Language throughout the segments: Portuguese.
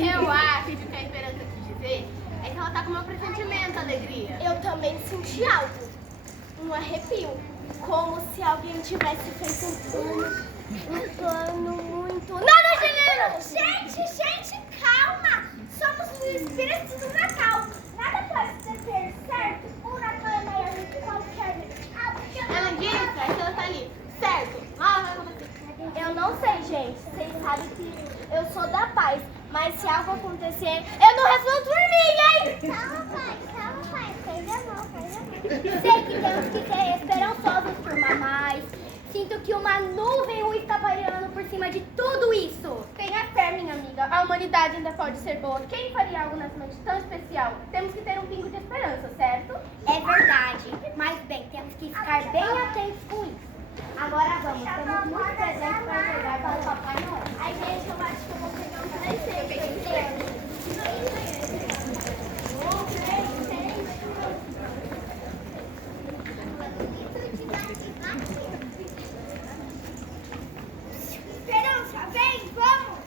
Eu acho que o que a Esperança quis dizer é que ela tá com meu pressentimento, alegria. Eu também senti algo, um arrepio, como se alguém tivesse feito um plano muito... Nada, Juliana! Gente, calma! Somos os espíritos do Natal. Nada pode ser certo. O Natal é maior do que qualquer... Ela disse que ela tá ali, certo? Ah, vai com você. Eu não sei, gente. Vocês sabem que eu sou da paz. Mas se algo acontecer, eu não resolvo por mim, hein? Calma, pai. Faz a mão. Sei que temos que ser esperançosos por mais. Sinto que uma nuvem ruim está pairando por cima de tudo isso. Tenha fé, minha amiga. A humanidade ainda pode ser boa. Quem faria algo nessa noite tão especial? Temos que ter um pingo de esperança, certo? É verdade. Mas bem, temos que ficar bem atentos com isso. Agora vamos. Temos muitos presentes para entregar para o Papai Noel. Ai, gente, eu acho que eu vou pegar um presente. Esperança, vem, vamos!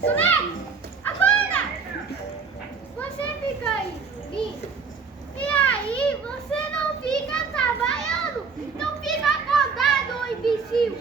Soneca, acorda! Você fica aí, e aí você não fica trabalhando, então fica acordado, imbecil!